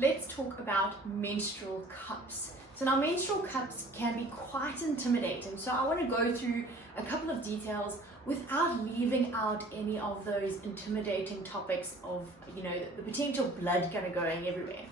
let's talk about menstrual cups. So now menstrual cups can be quite intimidating. So I want to go through a couple of details without leaving out any of those intimidating topics of, the potential blood kind of going everywhere.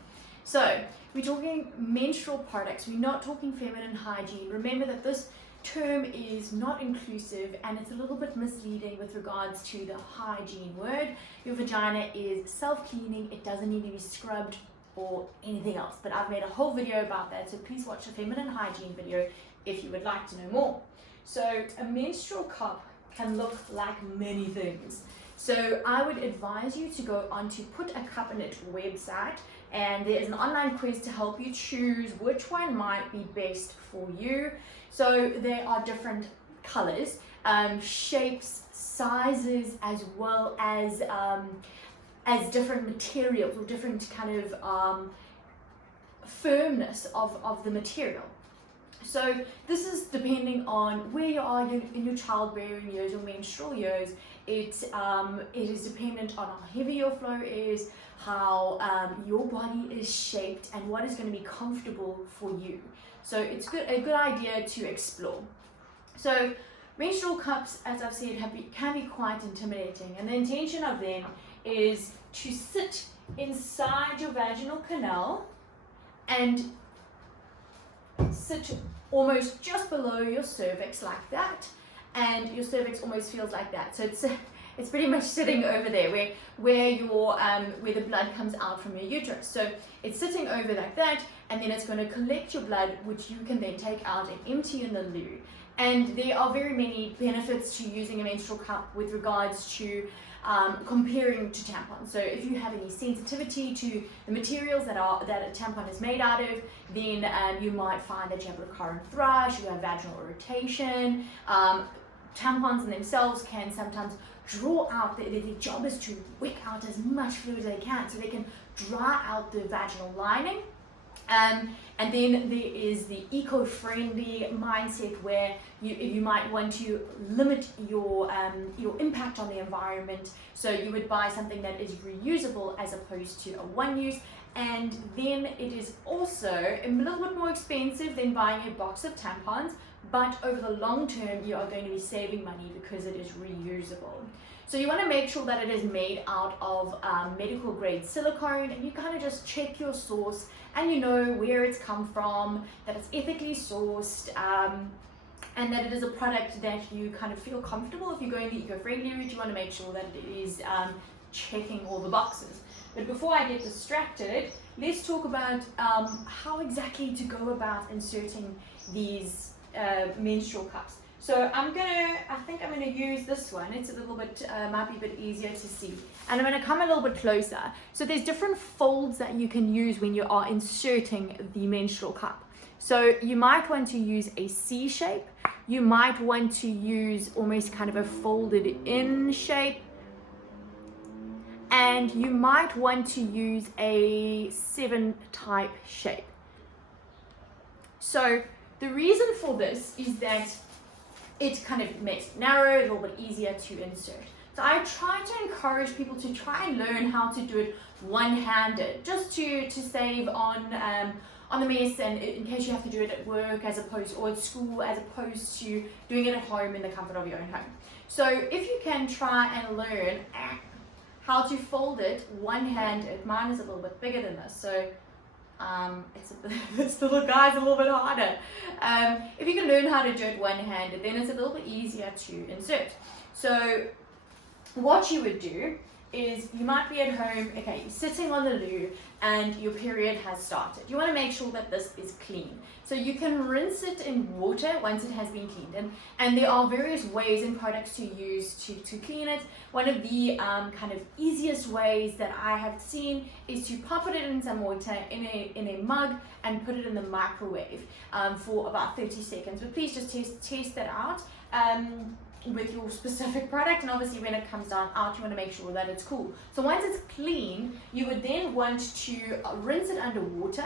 So we're talking menstrual products. We're not talking feminine hygiene. Remember that this term is not inclusive and it's a little bit misleading with regards to the hygiene word. Your vagina is self-cleaning. It doesn't need to be scrubbed or anything else, but I've made a whole video about that, so please watch the feminine hygiene video if you would like to know more. So a menstrual cup can look like many things. So I would advise you to go on to Put a Cup in It website, and there is an online quiz to help you choose which one might be best for you. So there are different colors, shapes, sizes, as well as different materials or different kind of firmness of the material. So this is depending on where you are in your childbearing years or menstrual years. It is dependent on how heavy your flow is, how your body is shaped, and what is going to be comfortable for you. So it's a good idea to explore. So menstrual cups, as I've said, can be quite intimidating, and the intention of them is to sit inside your vaginal canal and sit almost just below your cervix like that, and your cervix almost feels like that. So it's pretty much sitting over there where the blood comes out from your uterus. So it's sitting over like that, and then it's going to collect your blood, which you can then take out and empty in the loo. And there are very many benefits to using a menstrual cup with regards to comparing to tampons. So if you have any sensitivity to the materials that a tampon is made out of, then you might find that you have recurrent thrush, you have vaginal irritation. Tampons in themselves can sometimes draw out, their job is to wick out as much fluid as they can, so they can dry out the vaginal lining. And then there is the eco-friendly mindset where you might want to limit your impact on the environment. So you would buy something that is reusable as opposed to a one-use. And then it is also a little bit more expensive than buying a box of tampons, but over the long term you are going to be saving money because it is reusable. So you want to make sure that it is made out of medical grade silicone, and you kind of just check your source and you know where it's come from, that it's ethically sourced, and that it is a product that you kind of feel comfortable. If you're going the eco-friendly route, you want to make sure that it is checking all the boxes. But before I get distracted, let's talk about how exactly to go about inserting these menstrual cups. So I think I'm gonna use this one. It's a little bit, might be a bit easier to see. And I'm gonna come a little bit closer. So there's different folds that you can use when you are inserting the menstrual cup. So you might want to use a C shape. You might want to use almost kind of a folded in shape. And you might want to use a 7 type shape. So the reason for this is that it kind of makes it narrow, a little bit easier to insert. So I try to encourage people to try and learn how to do it one-handed, just to save on the mess, and in case you have to do it at work or at school, as opposed to doing it at home in the comfort of your own home. So if you can try and learn how to fold it one-handed, mine is a little bit bigger than this, so this little guy's a little bit harder. If you can learn how to do it one-handed, then it's a little bit easier to insert. So what you would do is, you might be at home, okay, you're sitting on the loo and your period has started. You want to make sure that this is clean. So you can rinse it in water once it has been cleaned. And there are various ways and products to use to clean it. One of the kind of easiest ways that I have seen is to pop it in some water in a mug and put it in the microwave for about 30 seconds. But please just test that out with your specific product, and obviously when it comes down out, you want to make sure that it's cool. So once it's clean, you would then want to rinse it under water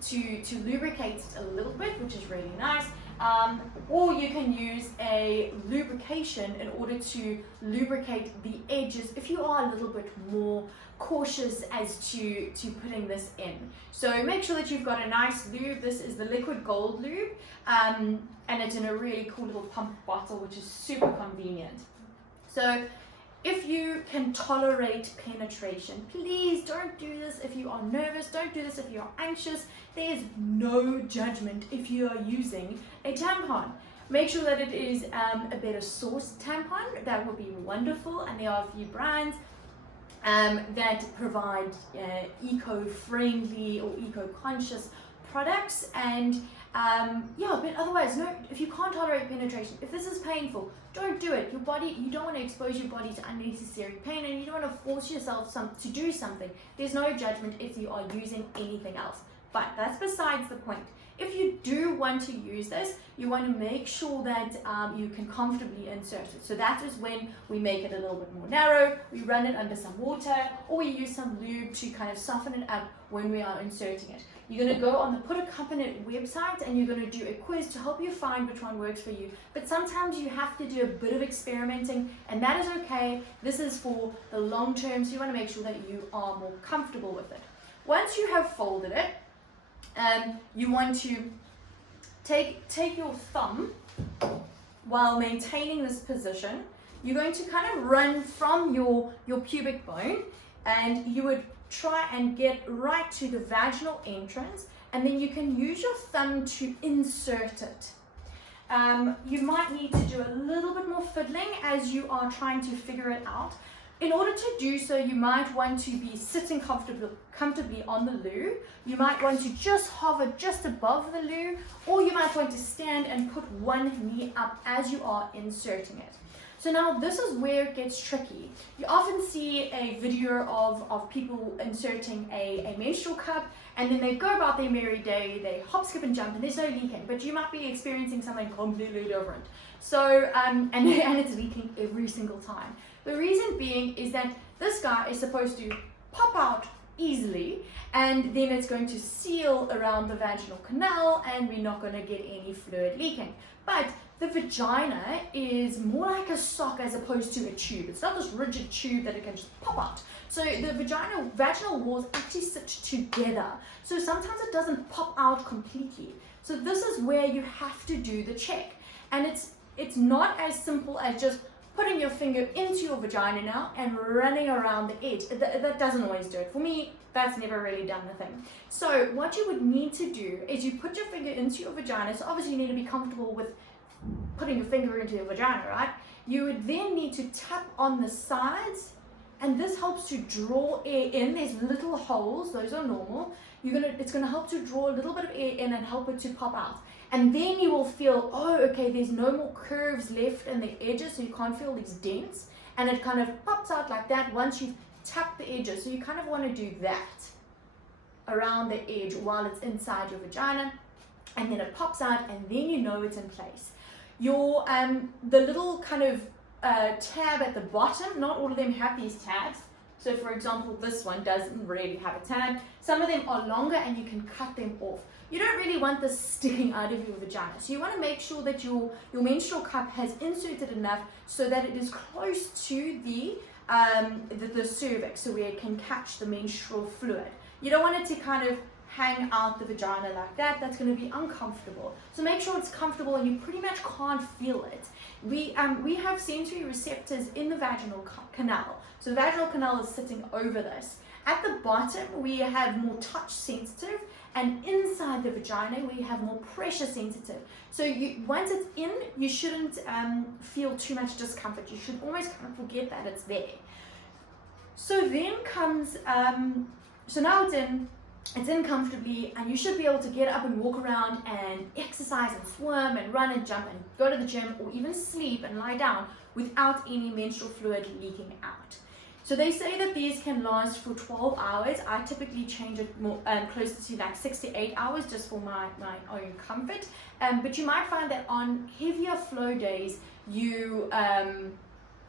to lubricate it a little bit, which is really nice. or you can use a lubrication in order to lubricate the edges if you are a little bit more cautious as to putting this in. So make sure that you've got a nice lube. This is the liquid gold lube, and it's in a really cool little pump bottle, which is super convenient. So if you can tolerate penetration, please don't do this if you are nervous, don't do this if you are anxious. There's no judgment if you are using a tampon. Make sure that it is a better sourced tampon. That would be wonderful, and there are a few brands that provide eco-friendly or eco-conscious products, and yeah, but otherwise, no, if you can't tolerate penetration, if this is painful, don't do it. Your body, you don't want to expose your body to unnecessary pain, and you don't want to force yourself to do something. There's no judgment if you are using anything else, but that's besides the point. If you do want to use this, you want to make sure that you can comfortably insert it. So that is when we make it a little bit more narrow, we run it under some water, or we use some lube to kind of soften it up when we are inserting it. You're going to go on the Put a Cup in It website, and you're going to do a quiz to help you find which one works for you. But sometimes you have to do a bit of experimenting, and that is okay. This is for the long term, so you want to make sure that you are more comfortable with it. Once you have folded it, you want to take your thumb while maintaining this position. You're going to kind of run from your pubic bone, and you would try and get right to the vaginal entrance, and then you can use your thumb to insert it. You might need to do a little bit more fiddling as you are trying to figure it out. In order to do so, you might want to be sitting comfortably on the loo. You might want to just hover just above the loo, or you might want to stand and put one knee up as you are inserting it. So now this is where it gets tricky. You often see a video of people inserting a menstrual cup, and then they go about their merry day, they hop, skip and jump, and there's no leaking, but you might be experiencing something completely different. So, and it's leaking every single time. The reason being is that this guy is supposed to pop out easily, and then it's going to seal around the vaginal canal, and we're not going to get any fluid leaking. But the vagina is more like a sock as opposed to a tube. It's not this rigid tube that it can just pop out. So the vaginal walls actually sit together. So sometimes it doesn't pop out completely. So this is where you have to do the check. And it's not as simple as just putting your finger into your vagina now and running around the edge. That doesn't always do it. For me, that's never really done the thing. So what you would need to do is you put your finger into your vagina. So obviously you need to be comfortable with putting your finger into your vagina, right? You would then need to tap on the sides, and this helps to draw air in. There's little holes, those are normal. It's gonna help to draw a little bit of air in and help it to pop out. And then you will feel, oh, okay, there's no more curves left in the edges, so you can't feel these dents. And it kind of pops out like that once you've tapped the edges. So you kind of want to do that around the edge while it's inside your vagina. And then it pops out, and then you know it's in place. Your the little kind of tab at the bottom, not all of them have these tabs. So for example, this one doesn't really have a tab. Some of them are longer, and you can cut them off. You don't really want this sticking out of your vagina. So you want to make sure that your menstrual cup has inserted enough so that it is close to the cervix, so where it can catch the menstrual fluid. You don't want it to kind of hang out the vagina like that. That's going to be uncomfortable. So make sure it's comfortable and you pretty much can't feel it. We have sensory receptors in the vaginal canal. So the vaginal canal is sitting over this. At the bottom, we have more touch sensitive, and inside the vagina, we have more pressure sensitive. So once it's in, you shouldn't feel too much discomfort. You should almost kind of forget that it's there. So then comes, so now it's in comfortably, and you should be able to get up and walk around and exercise and swim and run and jump and go to the gym, or even sleep and lie down without any menstrual fluid leaking out. So they say that these can last for 12 hours. I typically change it more closer to like 6 to 8 hours just for my own comfort. But you might find that on heavier flow days, you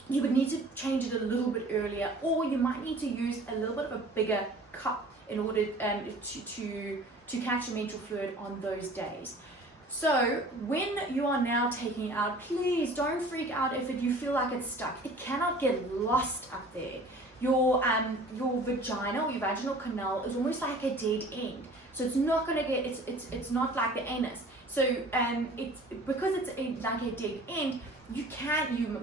would need to change it a little bit earlier, or you might need to use a little bit of a bigger cup in order to catch the menstrual fluid on those days. So when you are now taking it out, please don't freak out if you feel like it's stuck. It cannot get lost up there. Your vagina or your vaginal canal is almost like a dead end. So it's not gonna get, it's not like the anus. So it's because it's like a dead end, you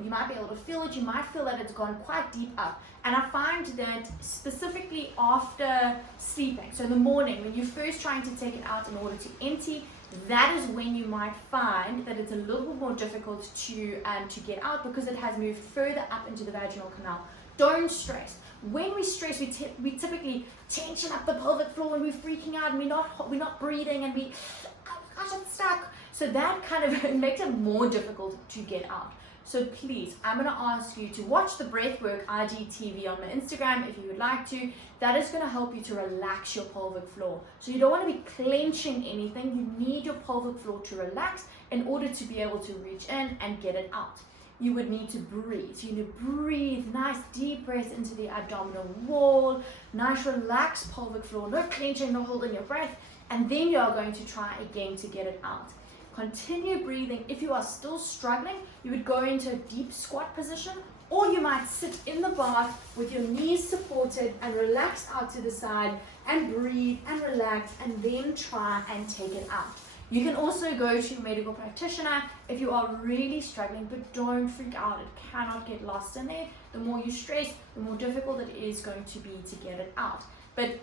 might be able to feel it. You might feel that it's gone quite deep up. And I find that specifically after sleeping, so in the morning when you're first trying to take it out in order to empty, that is when you might find that it's a little bit more difficult to get out because it has moved further up into the vaginal canal. Don't stress. When we stress, we typically tension up the pelvic floor and we're freaking out and we're not breathing and oh gosh, I'm stuck. So that kind of makes it more difficult to get out. So please, I'm going to ask you to watch the Breathwork IGTV on my Instagram if you would like to. That is going to help you to relax your pelvic floor. So you don't want to be clenching anything. You need your pelvic floor to relax in order to be able to reach in and get it out. You would need to breathe. So you need to breathe, nice deep breaths into the abdominal wall, nice relaxed pelvic floor, no clenching, no holding your breath, and then you are going to try again to get it out. Continue breathing. If you are still struggling, you would go into a deep squat position, or you might sit in the bath with your knees supported and relaxed out to the side and breathe and relax and then try and take it out. You can also go to a medical practitioner if you are really struggling, but don't freak out. It cannot get lost in there. The more you stress, the more difficult it is going to be to get it out. But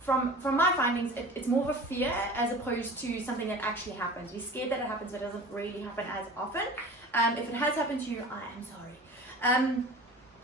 from my findings, it's more of a fear as opposed to something that actually happens. We're scared that it happens, but it doesn't really happen as often. If it has happened to you, I am sorry.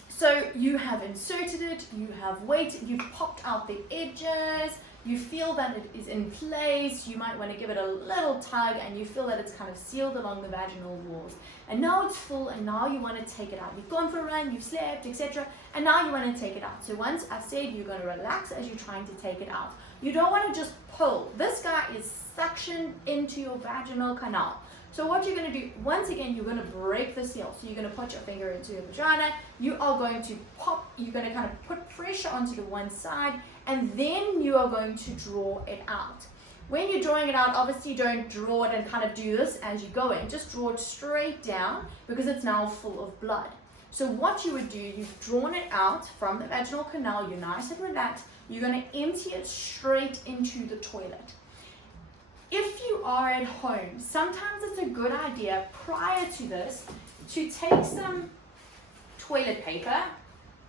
So you have inserted it, you have waited, you've popped out the edges, you feel that it is in place, you might want to give it a little tug and you feel that it's kind of sealed along the vaginal walls. And now it's full and now you want to take it out. You've gone for a run, you've slept, etc. And now you want to take it out. So once I've said you're going to relax as you're trying to take it out. You don't want to just pull. This guy is suctioned into your vaginal canal. So what you're going to do, once again, you're going to break the seal. So you're going to put your finger into your vagina. You are going to pop, you're going to kind of put pressure onto the one side, and then you are going to draw it out. When you're drawing it out, obviously don't draw it and kind of do this as you go in. Just draw it straight down because it's now full of blood. So what you would do, you've drawn it out from the vaginal canal, you're nice and relaxed, you're going to empty it straight into the toilet. If you are at home, sometimes it's a good idea prior to this to take some toilet paper,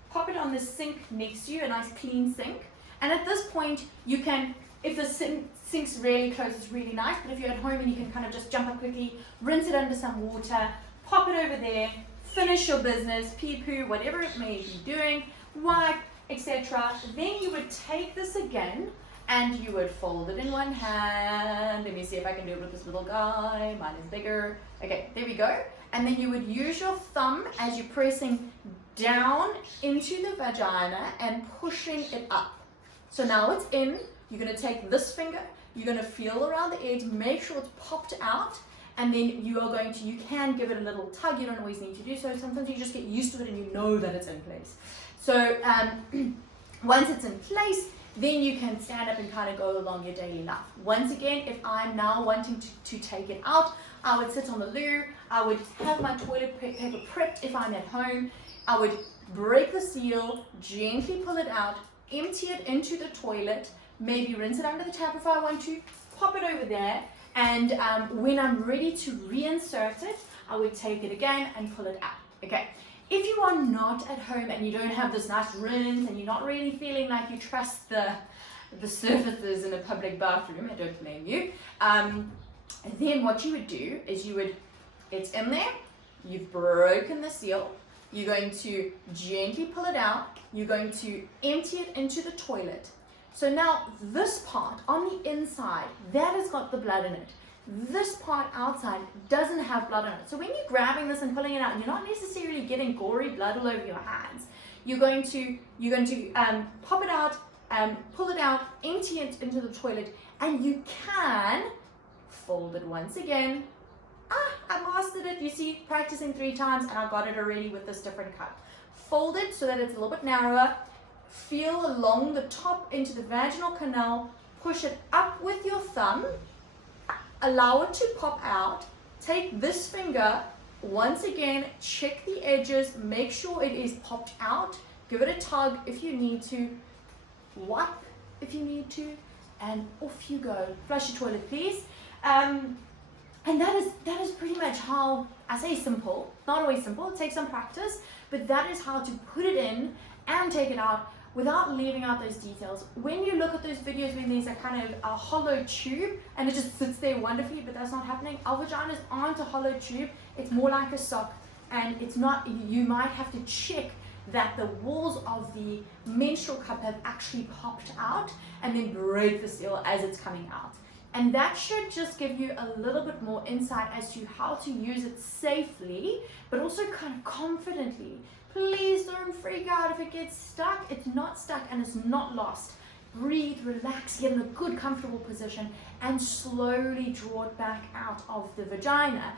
pop it on the sink next to you, a nice clean sink, and at this point you can, if the sink's really close, it's really nice, but if you're at home and you can kind of just jump up quickly, rinse it under some water, pop it over there, finish your business, pee-poo, whatever it may be doing, wipe, etc. Then you would take this again and you would fold it in one hand. Let me see if I can do it with this little guy. Mine is bigger. Okay, there we go. And then you would use your thumb as you're pressing down into the vagina and pushing it up. So now it's in. You're going to take this finger, you're going to feel around the edge, make sure it's popped out, and then you are going to, you can give it a little tug. You don't always need to do so. Sometimes you just get used to it and you know that it's in place. So once it's in place, then you can stand up and kind of go along your daily life. Once again, if I'm now wanting to take it out, I would sit on the loo, I would have my toilet paper prepped if I'm at home, I would break the seal, gently pull it out, empty it into the toilet, maybe rinse it under the tap if I want to, pop it over there, and when I'm ready to reinsert it, I would take it again and pull it out. Okay. If you are not at home and you don't have this nice rinse and you're not really feeling like you trust the surfaces in a public bathroom, I don't blame you, then what you would do is it's in there, you've broken the seal, you're going to gently pull it out, you're going to empty it into the toilet. So now this part on the inside, that has got the blood in it. This part outside doesn't have blood on it. So when you're grabbing this and pulling it out, you're not necessarily getting gory blood all over your hands. You're going to pop it out, pull it out, empty it into the toilet, and you can fold it once again. I mastered it. You see, practicing 3 times, and I got it already with this different cup. Fold it so that it's a little bit narrower. Feel along the top into the vaginal canal. Push it up with your thumb. allow it to pop out. Take this finger, once again, check the edges, make sure it is popped out, give it a tug if you need to, wipe if you need to, and off you go. Flush your toilet, please. And that is pretty much how, I say simple, not always simple, it takes some practice, but that is how to put it in and take it out without leaving out those details. When you look at those videos when there's a kind of a hollow tube and it just sits there wonderfully, but that's not happening. Our vaginas aren't a hollow tube, it's more like a sock, and it's not, you might have to check that the walls of the menstrual cup have actually popped out and then break the seal as it's coming out. And that should just give you a little bit more insight as to how to use it safely, but also kind of confidently. Please don't freak out if it gets stuck. It's not stuck and it's not lost. Breathe, relax, get in a good comfortable position and slowly draw it back out of the vagina.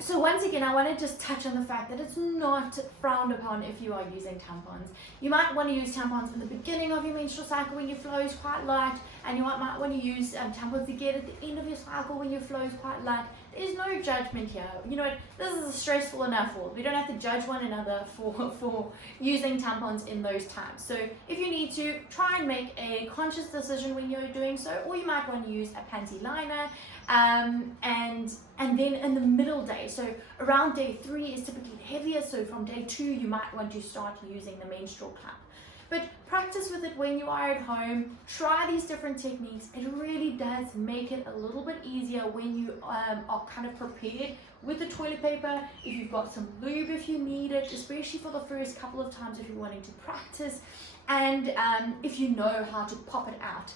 So once again, I want to just touch on the fact that it's not frowned upon if you are using tampons. You might want to use tampons in the beginning of your menstrual cycle when your flow is quite light, and you might want to use tampons again at the end of your cycle when your flow is quite light. There's no judgment here. You know what, this is a stressful enough world. We don't have to judge one another for using tampons in those times. So if you need to, try and make a conscious decision when you're doing so, or you might want to use a panty liner. And then in the middle day, so around day 3 is typically heavier, so from day 2 you might want to start using the menstrual cup. But practice with it when you are at home, try these different techniques. It really does make it a little bit easier when you are kind of prepared with the toilet paper, if you've got some lube if you need it, especially for the first couple of times if you're wanting to practice, and if you know how to pop it out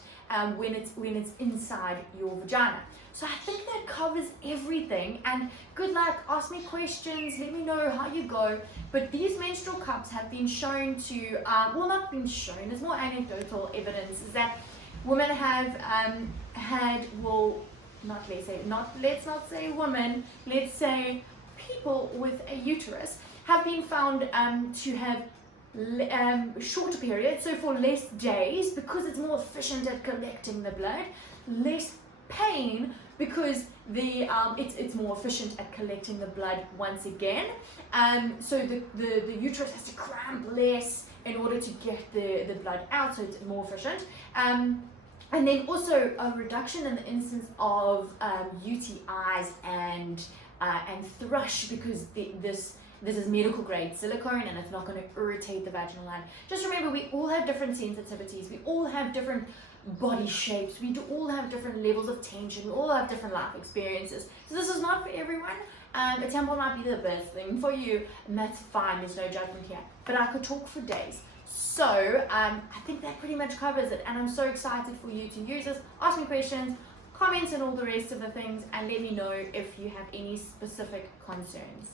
when it's inside your vagina. So I think that covers everything, and good luck. Ask me questions, let me know how you go. But these menstrual cups have been shown to, well, not been shown, it's more anecdotal evidence, is that women have had, well, let's not say women, let's say people with a uterus have been found to have shorter periods, so for less days, because it's more efficient at collecting the blood, less pain because it's more efficient at collecting the blood once again. So the uterus has to cramp less in order to get the blood out, so it's more efficient. And then also a reduction in the instance of UTIs and thrush, because this is medical grade silicone and it's not going to irritate the vaginal line. Just remember, we all have different sensitivities, we all have different body shapes, we all have different levels of tension, we all have different life experiences. So this is not for everyone. A tampon might be the best thing for you, and that's fine, there's no judgment here. But I could talk for days. So I think that pretty much covers it, and I'm so excited for you to use this. Ask me questions, comments and all the rest of the things, and let me know if you have any specific concerns.